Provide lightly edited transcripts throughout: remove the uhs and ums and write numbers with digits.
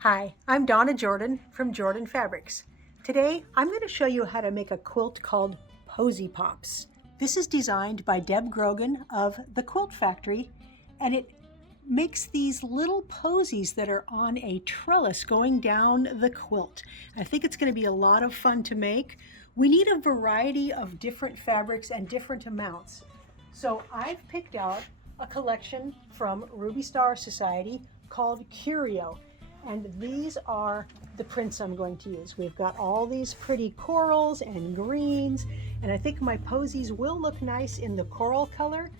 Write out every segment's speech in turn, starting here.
Hi, I'm Donna Jordan from Jordan Fabrics. Today, I'm going to show you how to make a quilt called Posy Pops. This is designed by Deb Grogan of the Quilt Factory, and it makes these little posies that are on a trellis going down the quilt. I think it's going to be a lot of fun to make. We need a variety of different fabrics and different amounts. So I've picked out a collection from Ruby Star Society called Curio. And these are the prints I'm going to use. We've got all these pretty corals and greens, and I think my posies will look nice in the coral color,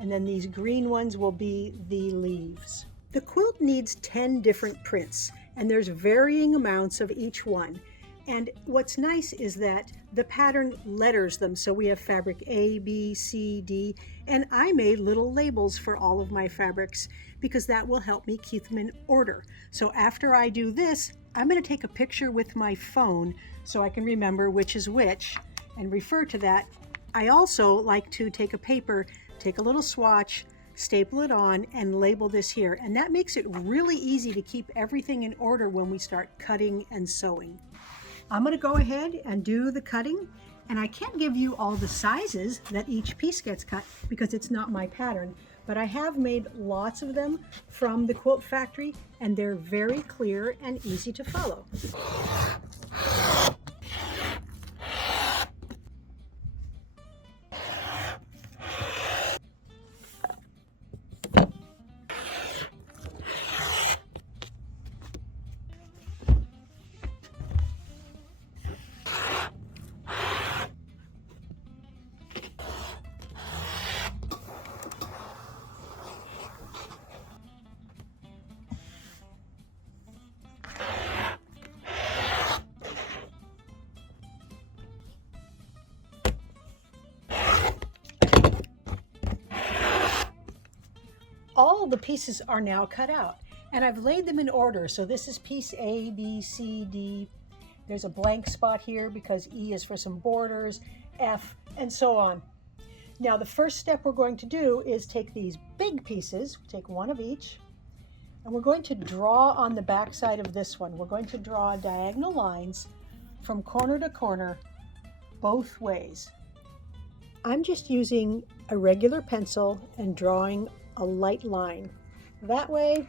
and then these green ones will be the leaves. The quilt needs 10 different prints, and there's varying amounts of each one. And what's nice is that the pattern letters them. So we have fabric A, B, C, D, and I made little labels for all of my fabrics because that will help me keep them in order. So after I do this, I'm going to take a picture with my phone so I can remember which is which and refer to that. I also like to take a paper, take a little swatch, staple it on, and label this here. And that makes it really easy to keep everything in order when we start cutting and sewing. I'm going to go ahead and do the cutting, and I can't give you all the sizes that each piece gets cut because it's not my pattern, but I have made lots of them from the Quilt Factory, and they're very clear and easy to follow. All the pieces are now cut out, and I've laid them in order. So this is piece A, B, C, D. There's a blank spot here because E is for some borders, F, and so on. Now the first step we're going to do is take these big pieces, take one of each, and we're going to draw on the back side of this one. We're going to draw diagonal lines from corner to corner both ways. I'm just using a regular pencil and drawing a light line that way,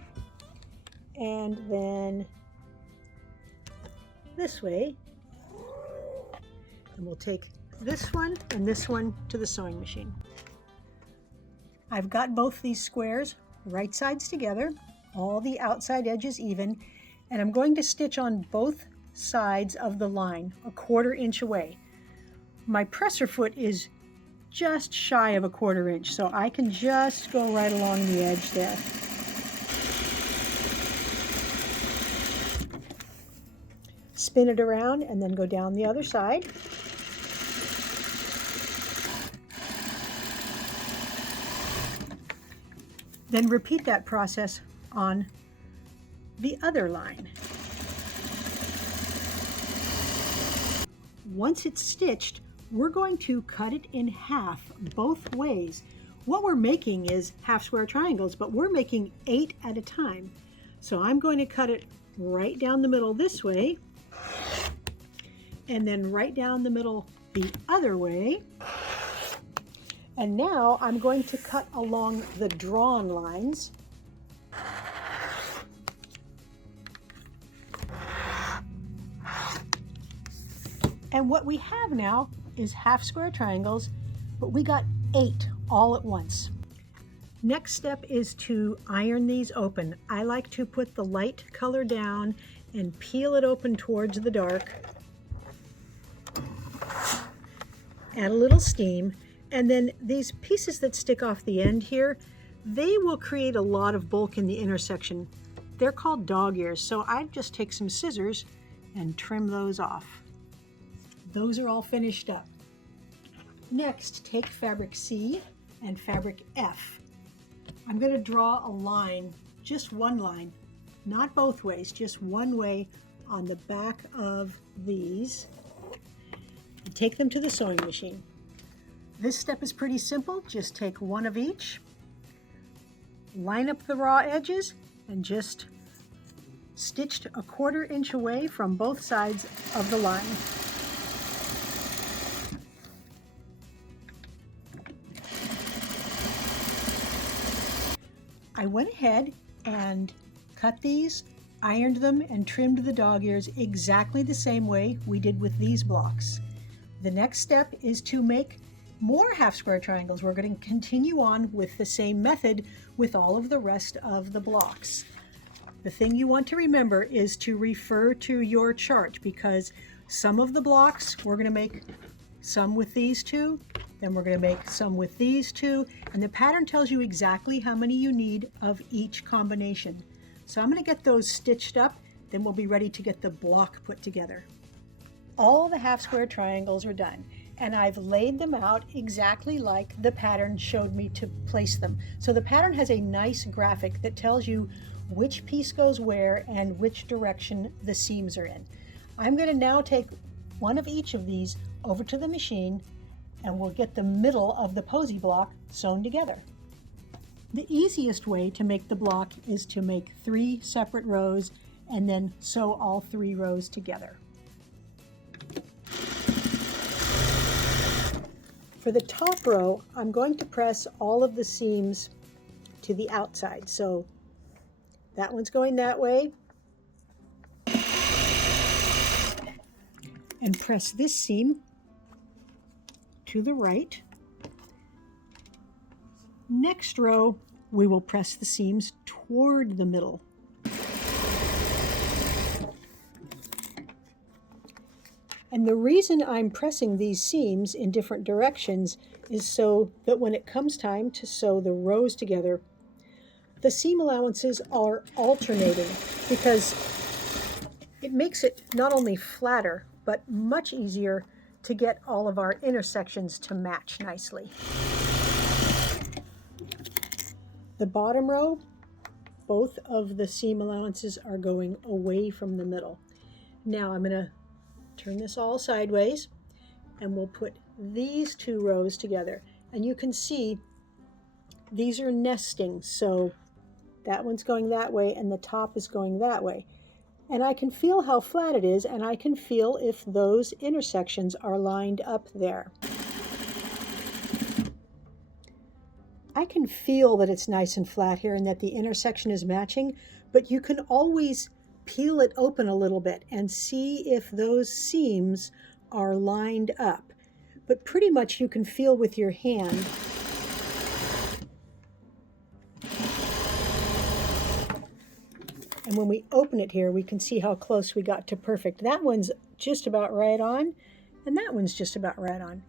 and then this way, and we'll take this one and this one to the sewing machine. I've got both these squares right sides together, all the outside edges even, and I'm going to stitch on both sides of the line 1/4 inch away. My presser foot is just shy of 1/4 inch, so I can just go right along the edge there. Spin it around and then go down the other side. Then repeat that process on the other line. Once it's stitched, we're going to cut it in half both ways. What we're making is half square triangles, but we're making 8 at a time. So I'm going to cut it right down the middle this way, and then right down the middle the other way. And now I'm going to cut along the drawn lines. And what we have now is half square triangles, but we got 8 all at once. Next step is to iron these open. I like to put the light color down and peel it open towards the dark. Add a little steam, and then these pieces that stick off the end here, they will create a lot of bulk in the intersection. They're called dog ears, so I just take some scissors and trim those off. Those are all finished up. Next, take fabric C and fabric F. I'm going to draw a line, just one line, not both ways, just one way on the back of these, and take them to the sewing machine. This step is pretty simple. Just take one of each, line up the raw edges, and just stitched a 1/4 inch away from both sides of the line. I went ahead and cut these, ironed them, and trimmed the dog ears exactly the same way we did with these blocks. The next step is to make more half square triangles. We're going to continue on with the same method with all of the rest of the blocks. The thing you want to remember is to refer to your chart, because some of the blocks we're going to make some with these two, then we're going to make some with these two, and the pattern tells you exactly how many you need of each combination. So I'm going to get those stitched up, then we'll be ready to get the block put together. All the half square triangles are done, and I've laid them out exactly like the pattern showed me to place them. So the pattern has a nice graphic that tells you which piece goes where and which direction the seams are in. I'm going to now take one of each of these over to the machine, and we'll get the middle of the Posy block sewn together. The easiest way to make the block is to make 3 separate rows and then sew all 3 rows together. For the top row, I'm going to press all of the seams to the outside. So that one's going that way. And press this seam to the right. Next row, we will press the seams toward the middle. And the reason I'm pressing these seams in different directions is so that when it comes time to sew the rows together, the seam allowances are alternating, because it makes it not only flatter, but much easier to get all of our intersections to match nicely. The bottom row, both of the seam allowances are going away from the middle. Now I'm going to turn this all sideways, and we'll put these 2 rows together. And you can see these are nesting, so that one's going that way and the top is going that way. And I can feel how flat it is, and I can feel if those intersections are lined up there. I can feel that it's nice and flat here and that the intersection is matching, but you can always peel it open a little bit and see if those seams are lined up. But pretty much you can feel with your hand. And when we open it here, we can see how close we got to perfect. That one's just about right on, and that one's just about right on.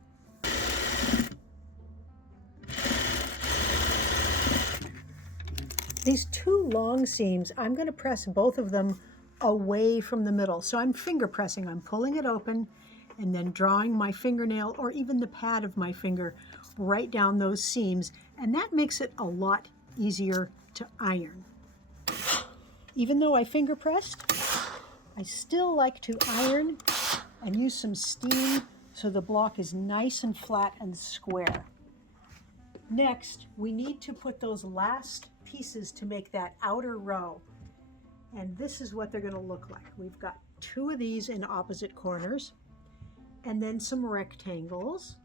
These 2 long seams, I'm going to press both of them away from the middle. So I'm finger pressing. I'm pulling it open and then drawing my fingernail or even the pad of my finger right down those seams. And that makes it a lot easier to iron. Even though I finger pressed, I still like to iron and use some steam so the block is nice and flat and square. Next, we need to put those last pieces to make that outer row. And this is what they're going to look like. We've got 2 of these in opposite corners, and then some rectangles.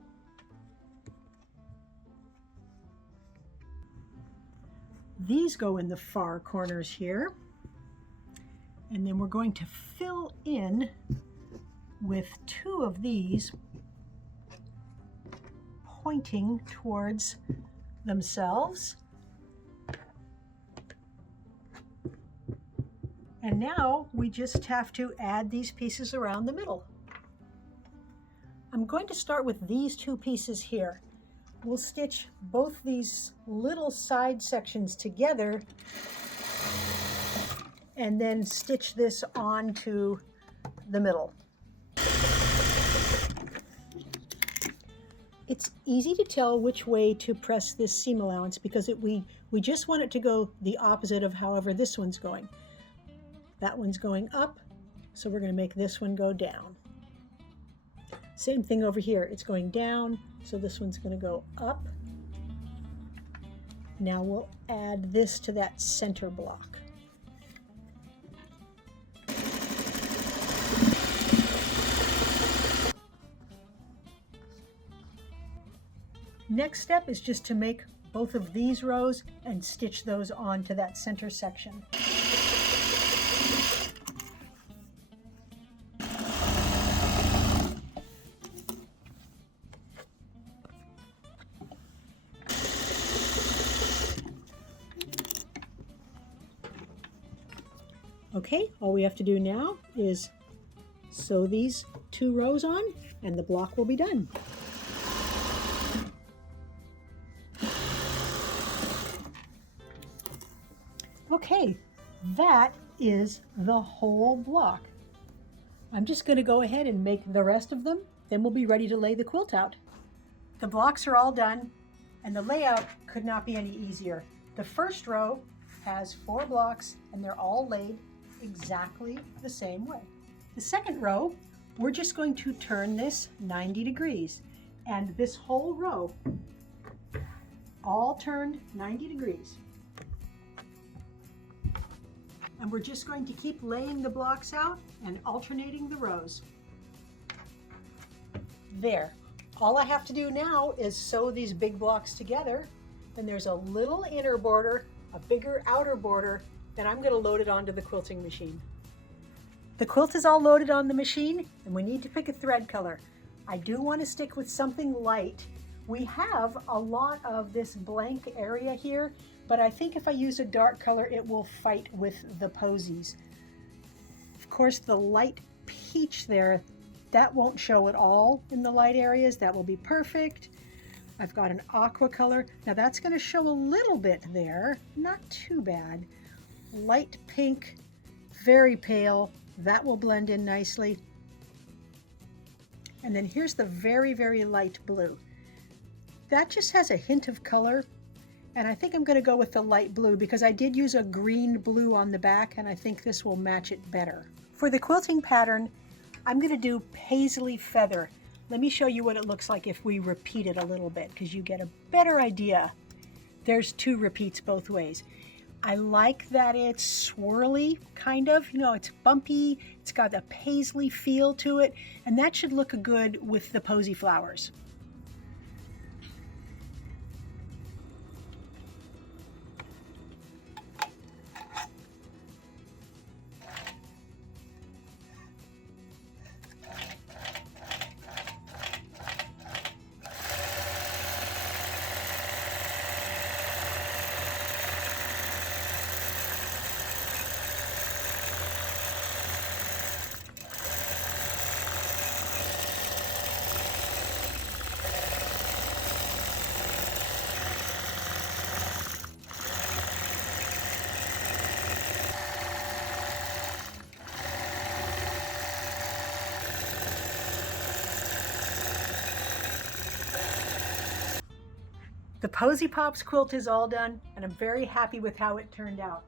These go in the far corners here. And then we're going to fill in with 2 of these pointing towards themselves. And now we just have to add these pieces around the middle. I'm going to start with these 2 pieces here. We'll stitch both these little side sections together and then stitch this onto the middle. It's easy to tell which way to press this seam allowance because we just want it to go the opposite of however this one's going. That one's going up, so we're going to make this one go down. Same thing over here. It's going down, so this one's going to go up. Now we'll add this to that center block. Next step is just to make both of these rows and stitch those onto that center section. Okay, all we have to do now is sew these 2 rows on and the block will be done. Okay, that is the whole block. I'm just going to go ahead and make the rest of them, then we'll be ready to lay the quilt out. The blocks are all done and the layout could not be any easier. The first row has 4 blocks and they're all laid exactly the same way. The second row, we're just going to turn this 90 degrees and this whole row all turned 90 degrees. And we're just going to keep laying the blocks out and alternating the rows. There. All I have to do now is sew these big blocks together. Then there's a little inner border, a bigger outer border, then I'm going to load it onto the quilting machine. The quilt is all loaded on the machine and we need to pick a thread color. I do want to stick with something light. We have a lot of this blank area here, but I think if I use a dark color it will fight with the posies. Of course the light peach there, that won't show at all in the light areas. That will be perfect. I've got an aqua color. Now that's going to show a little bit there, not too bad. Light pink, very pale, that will blend in nicely. And then here's the very, very light blue. That just has a hint of color, and I think I'm going to go with the light blue because I did use a green blue on the back and I think this will match it better. For the quilting pattern, I'm going to do paisley feather. Let me show you what it looks like if we repeat it a little bit because you get a better idea. There's 2 repeats both ways. I like that it's swirly, kind of, you know, it's bumpy, it's got a paisley feel to it, and that should look good with the posy flowers. The Posy Pops quilt is all done and I'm very happy with how it turned out.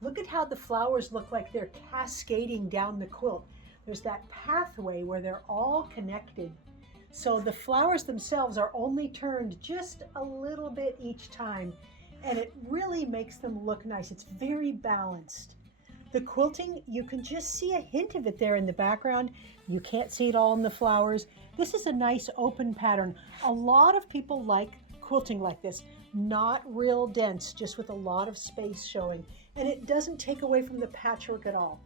Look at how the flowers look like they're cascading down the quilt. There's that pathway where they're all connected. So the flowers themselves are only turned just a little bit each time and it really makes them look nice. It's very balanced. The quilting, you can just see a hint of it there in the background. You can't see it all in the flowers. This is a nice open pattern. A lot of people like quilting like this, not real dense, just with a lot of space showing, and it doesn't take away from the patchwork at all.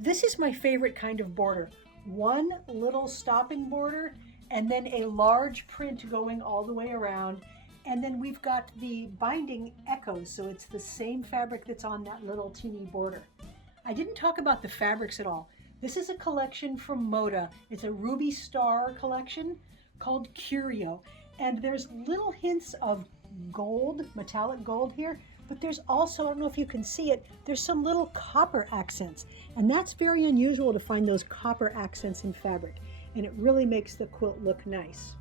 This is my favorite kind of border. One little stopping border and then a large print going all the way around, and then we've got the binding echoes, so it's the same fabric that's on that little teeny border. I didn't talk about the fabrics at all. This is a collection from Moda. It's a Ruby Star collection called Curio. And there's little hints of gold, metallic gold here, but there's also, I don't know if you can see it, there's some little copper accents. And that's very unusual to find those copper accents in fabric. And it really makes the quilt look nice.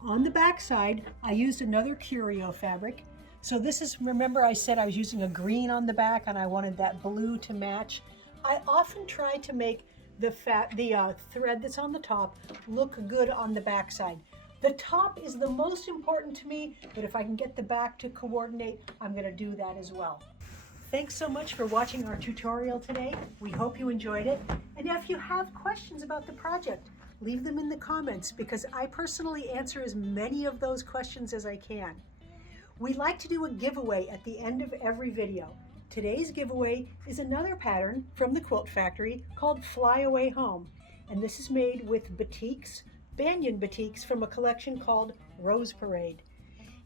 On the back side, I used another Curio fabric. So this is, remember I said I was using a green on the back and I wanted that blue to match. I often try to make the thread that's on the top look good on the back side. The top is the most important to me, but if I can get the back to coordinate, I'm going to do that as well. Thanks so much for watching our tutorial today. We hope you enjoyed it. And if you have questions about the project, leave them in the comments because I personally answer as many of those questions as I can. We like to do a giveaway at the end of every video. Today's giveaway is another pattern from the Quilt Factory called Fly Away Home, and this is made with batiks, banyan batiks from a collection called Rose Parade.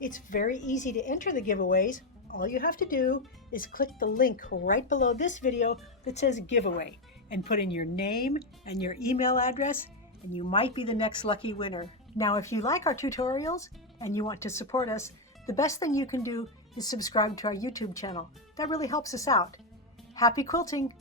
It's very easy to enter the giveaways. All you have to do is click the link right below this video that says giveaway and put in your name and your email address, and you might be the next lucky winner. Now, if you like our tutorials and you want to support us, the best thing you can do is subscribe to our YouTube channel. That really helps us out. Happy quilting!